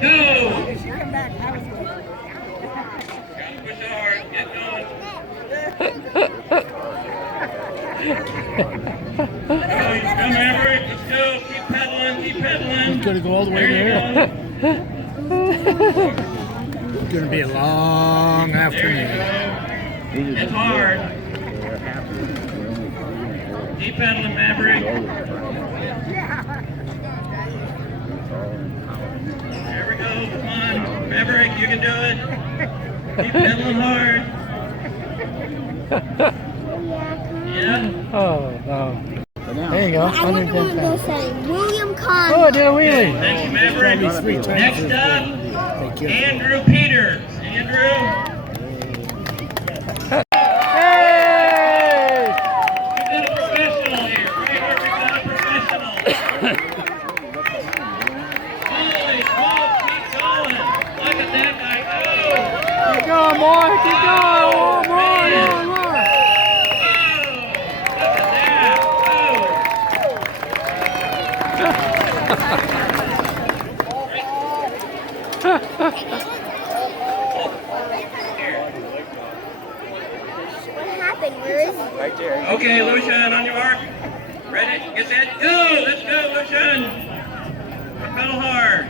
go! Gotta push hard, get going. Go Maverick, let's go, keep pedaling, keep pedaling. He's gonna go all the way there. It's gonna be a long afternoon. It's hard. Keep pedaling, Maverick. There we go, come on. Maverick, you can do it. Keep pedaling hard. Yeah. Oh, no. There you go. I wonder what they'll say. William Conn. Oh, I did a wheelie. Thank you, Maverick. Next up, Andrew Peters. Andrew. Hey! We got a professional here. Right here, we got a professional. Holy smoke, keep going. Look at that guy go. Keep going, boy. Keep going. Oh, more, more, more. Look at that. What happened? Where is he? Right there. Okay, Lucian, on your mark. Ready, get set, go! Let's go, Lucian! Pedal hard.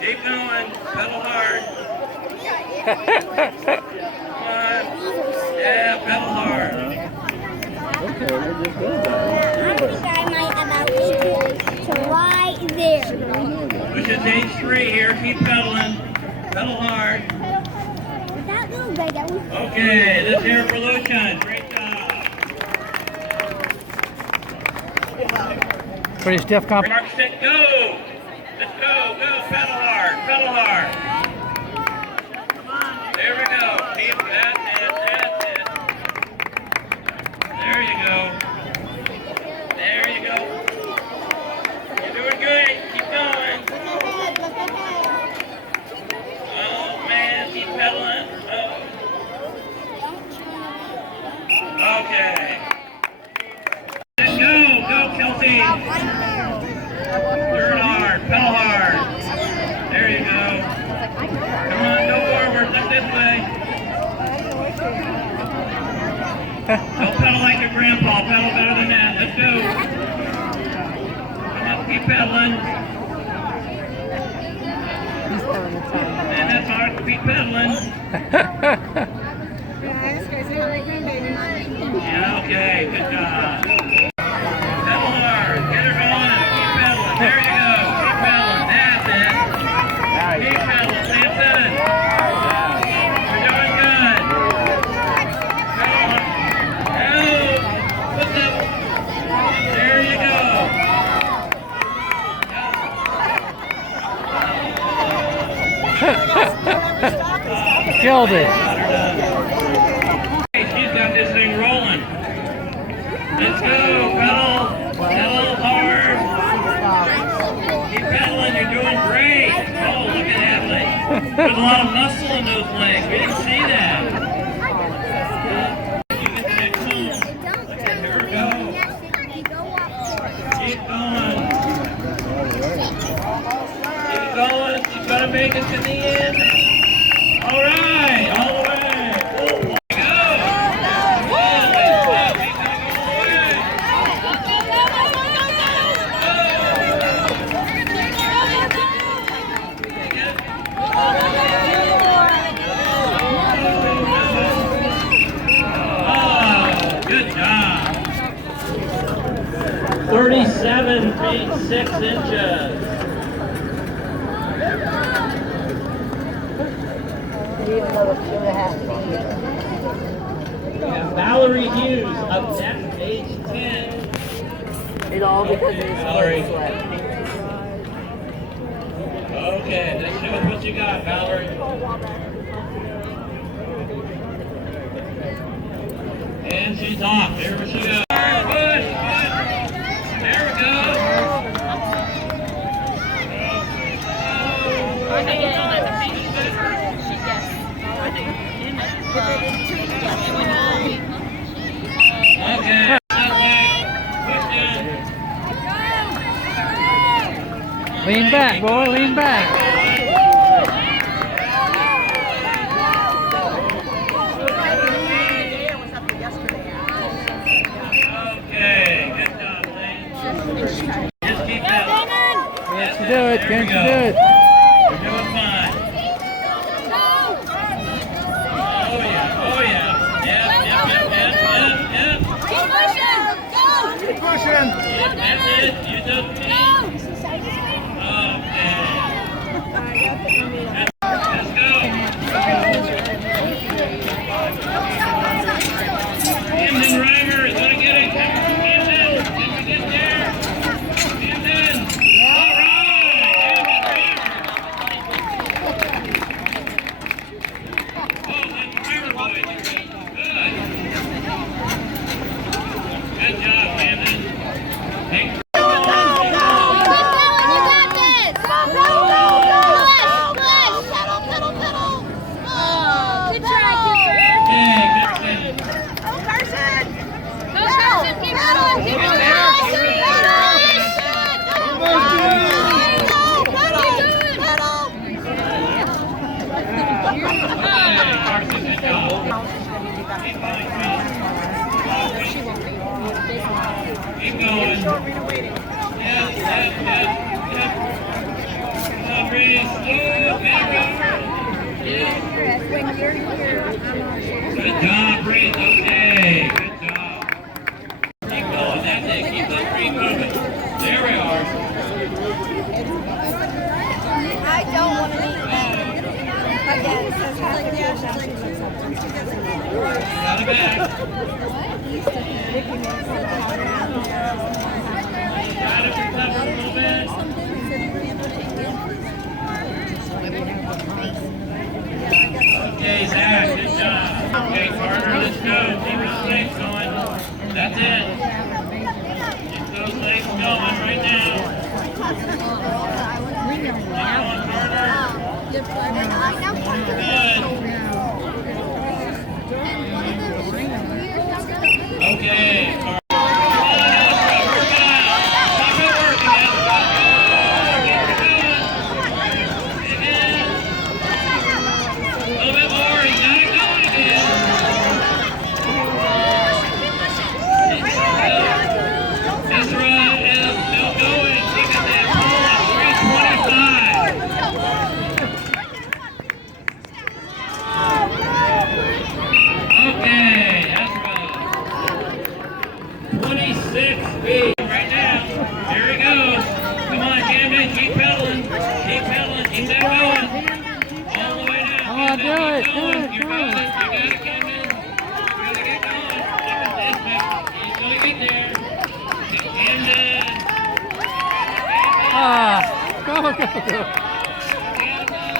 Keep going, pedal hard. Come on. Yeah, pedal hard. Okay, we're just good. I think I might about equal to right there. Lucian's age 3 here, keep pedaling. Pedal hard. That little guy, that was Okay, let's hear it for Lucian. Great job. Pretty stiff comp. Mark, set, go! Let's go, pedal hard, pedal hard. There we go. Keep that's it. There you go. There you go. You're doing good. Keep going. Oh man, keep pedaling. Oh. Okay. Go, Kelsey. Third hard, pedal hard. There you go. Come on, go forward. Look this way. Don't pedal like your grandpa. Pedal better than that. Let's go. Come on, keep pedaling. And that's hard. Keep pedaling. Yeah, okay. Good job. Pedal hard. Get her going. Keep pedaling. There you go. Keep pedaling. That's it. Keep pedaling. That's it. You're doing good. Go on. Put that. There you go. Killed it. Hey, she's got this thing rolling. Let's go. Pedal. Pedal hard. Keep pedaling. You're doing great. Oh, look at that leg. There's a lot of muscle in those legs. We didn't see that. Here we go. Keep going. Keep going. You gotta make it to the end. All right. All the way. Oh, go. Holy fuck. He's gonna go all the way. Oh, good job. 37 feet 6 inches. We have Valerie Hughes up next, age 10. It all because of his Valerie. sweat. Okay, let's show us what you got, Valerie. And she's off. There she goes. Push. There we go. Okay. Lean back, boy, lean back. Okay, good job, Lane. Just keep that. Can't you do it? There Can't we you go. do it? You're doing fine. Oh yeah, oh yeah. Yep. Keep pushing. Go. Keep pushing. Yep, that's it. You just keep. Okay. Let's go. Camden Reimer is going to get it. Camden, did you get there? Camden. All right. Camden Reimer. Oh, that's Reimer boys. Good. Good job, Camden. Hey. Good try, Cooper. Okay, good. Go, Carson. Go, Carson. Keep going. Keep going. Carson, good job. Keep going. Yes. Come on, Reese. Good job, Reese. Okay, good job. Keep going. That's it. Keep those feet moving. There we are. I don't want to eat that. Again, it says half the Out of back. Try to recover a little bit. Okay, Zach, good job. Okay, Carter, let's go. Keep those legs going. That's it. Keep those legs going right now. Come on, Carter. Good. Okay, Carter. Go.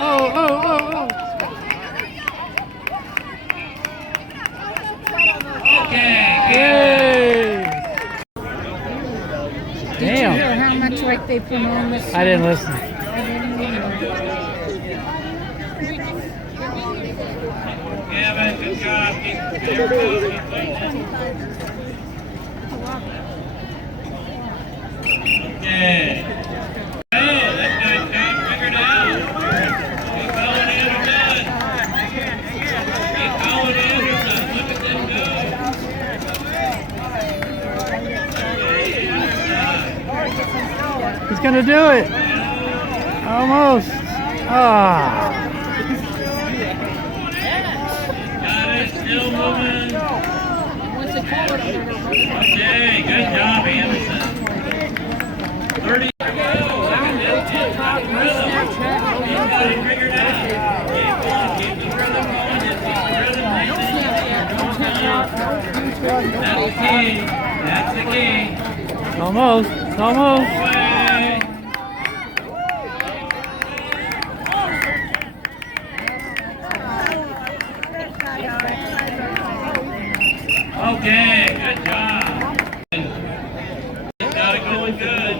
Oh. Okay. Yay. Did you hear how much weight they put on this? I didn't listen. Gavin, good job. Keep Okay. Oh, that guy's got figured out. Keep going, Anderson. Keep going, Anderson. Look at them go. He's gonna do it. Almost. Ah. Got it. Still moving. Okay, good job, Anderson. 30 to go. Look at this kid, top rhythm. He's got it figured out. Keep on, keep the rhythm going. Just keep the rhythm nice. That's the key. That's the key. Almost. It's almost. Way. Okay, good job. He's got it going good.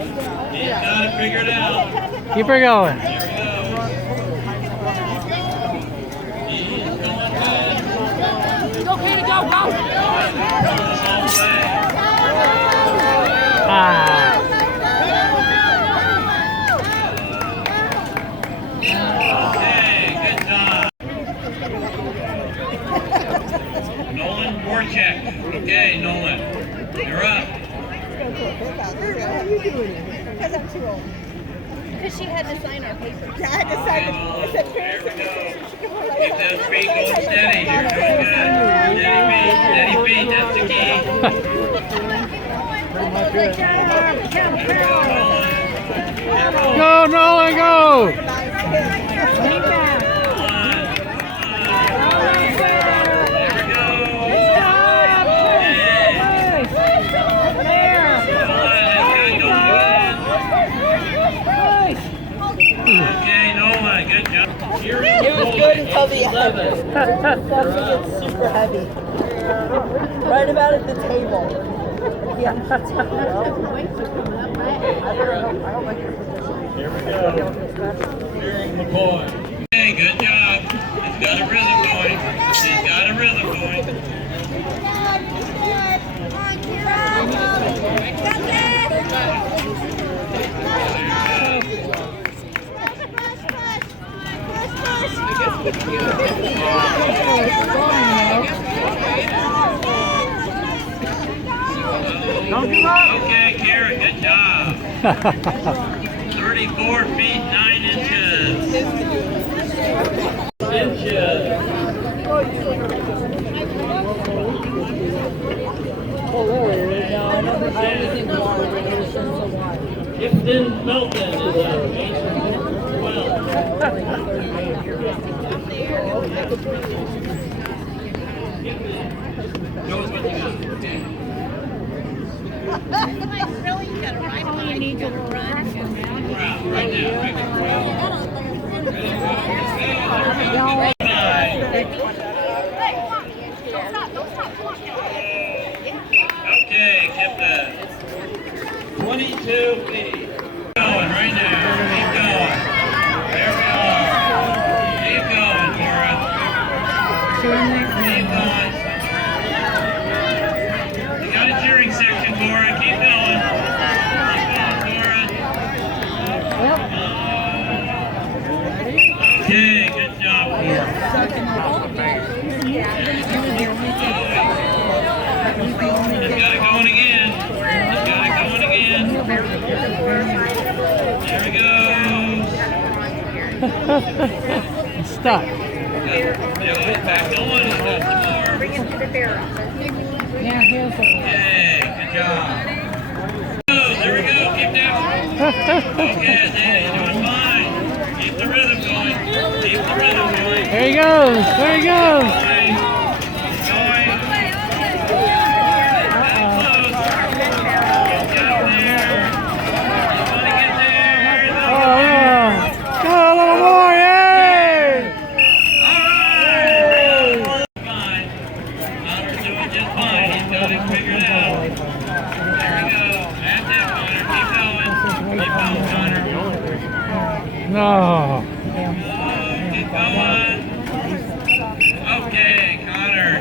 He's got it figured out. Keep her going. There we go. He's going good. Go, Katie, go! Going the whole way. Ah. Power check. Okay, Nolan. You're up. Because I'm too old. Because she had to sign our papers. Yeah, I had to Okay, sign Nolan. it. It said There we go. parents. Keep those feet going steady. You're doing good. Steady feet, that's the key. Go, Nolan, go! Okay, Nolan, good job. It was good until the end. Started to get super heavy. Right about at the table. Yeah. Here we go. McCoy. Okay, good job. He's got a rhythm going. He's got a rhythm going. Don't give up! Okay, Kara, good job. 34 feet 9 inches. Gibson Milton is up. 12. All you need to run. Right now. Okay, keep that. 22 feet. Going right now. Keep going. There we are. Keep going, Cora. Keep going. You got a cheering section, Cora. Keep going. Okay, good job. He's got it going again. He's got it going again. There he goes. It's stuck. There, he's back going. He's got some more. Yeah, here's a Okay, good job. Oh, there we go. Keep that. Okay, Danny, you're doing fine. Keep the rhythm going. Keep the rhythm going. There he goes! There he goes! Going. He's going. Close. Get down there. He's going to get there. Oh, yeah. Go a little more! Yay! All right. Fine. Connor's doing just fine. He's got it figured out. There we go. That's it, Connor. Keep going. Keep going, Connor. No! Keep going. Okay, Connor.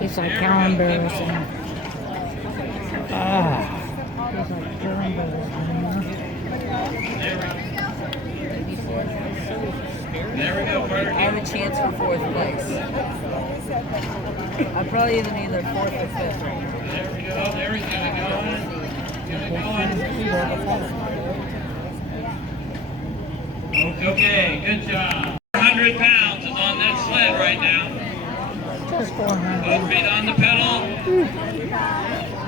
It's like how embarrassing. Ah. It's like so embarrassing. There we go, Carter. I have a chance for 4th place. I'm probably either 4th or 5th right now. There we go. There he's gonna go. Okay, good job. 100 pounds is on that sled right now. Just 400. Both feet on the pedal.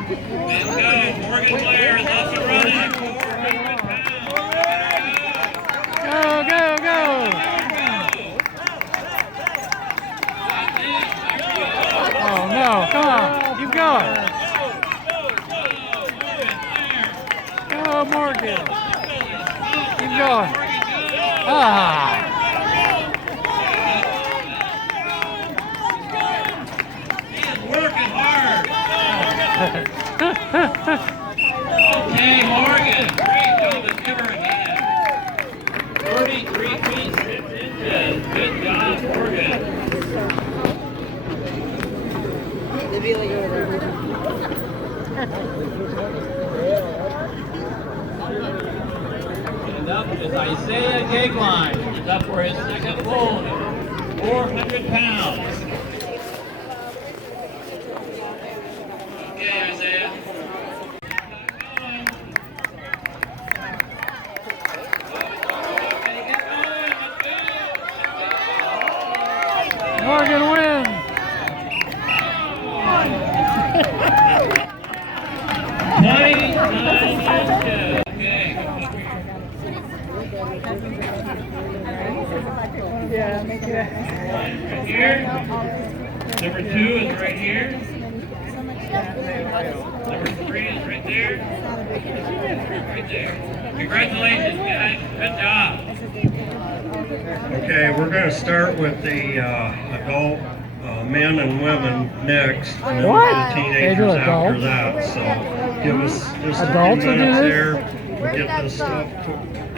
And go. Morgan Blair is up and running. 400 pounds. Go, go, go! Oh no, come on, keep going. Go, Morgan. Keep going. Ah. He is working hard. Okay, Morgan. Great job as ever again. 33 feet, 6 inches. Good job, Morgan. They'd be like over there. And up is Isaiah Gagline. He's up for his second pull. 400 pounds. Okay, Isaiah. Morgan wins. Right here. Number 2 is right here. Number 3 is right there. Right there. Congratulations, guys. Good job. Okay, we're going to start with the adult men and women next, and then What? the They teenagers do after adults? that. So give us just a Adults few will do minutes this? here. We'll get this stuff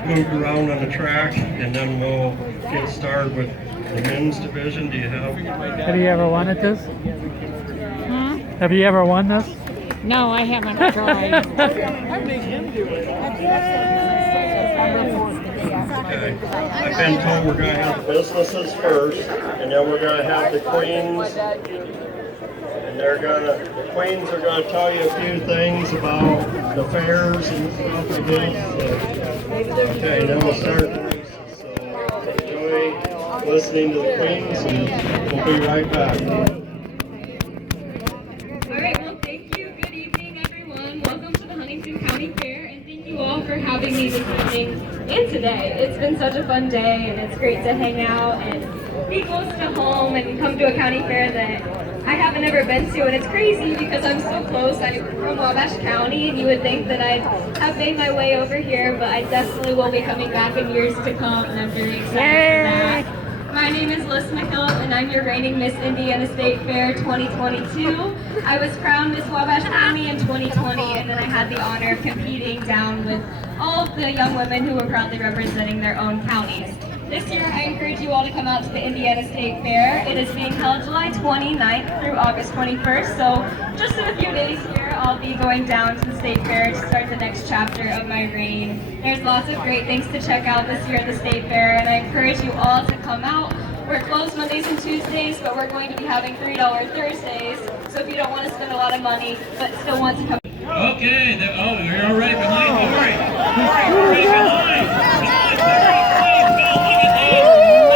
moved around on the track, and then we'll get started with the men's division. Do you have? Have you ever won at this? Have you ever won this? No, I haven't tried. Okay. I've been told we're going to have the businesses first, and then we're going to have the queens. And the queens are going to tell you a few things about the fairs and stuff like this. So, okay, then we'll start the races. So enjoy listening to the queens, and we'll be right back. All right, well, thank you. Good evening, everyone. Welcome to the Huntington County Fair, and thank you all for having me this evening and today. It's been such a fun day, and it's great to hang out and be close to home and come to a county fair that I haven't ever been to, and it's crazy because I'm so close. I'm from Wabash County, and you would think that I'd have made my way over here, but I definitely will be coming back in years to come, and I'm very excited for that. My name is Liz McKillop, and I'm your reigning Miss Indiana State Fair 2022. I was crowned Miss Wabash County in 2020, and then I had the honor of competing down with all of the young women who were proudly representing their own counties. This year, I encourage you all to come out to the Indiana State Fair. It is being held July 29th through August 21st, so just in a few days here, I'll be going down to the State Fair to start the next chapter of my reign. There's lots of great things to check out this year at the State Fair, and I encourage you all to come out. We're closed Mondays and Tuesdays, but we're going to be having $3 Thursdays, so if you don't want to spend a lot of money, but still want to come. Okay, you're already behind Lori. Lori, already behind. Come on, Lori, please go look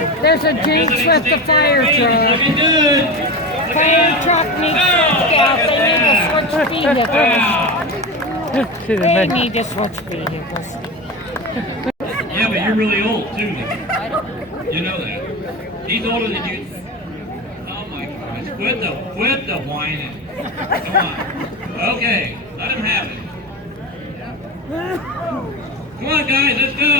at There's a jinx with the fire truck. Looking good. Fire truck needs to switch vehicles. They need to switch vehicles. Yeah, but you're really old too, Nick. You know that. He's older than you. Oh my gosh. Quit the whining. Come on. Okay, let him have it. Come on, guys, let's go.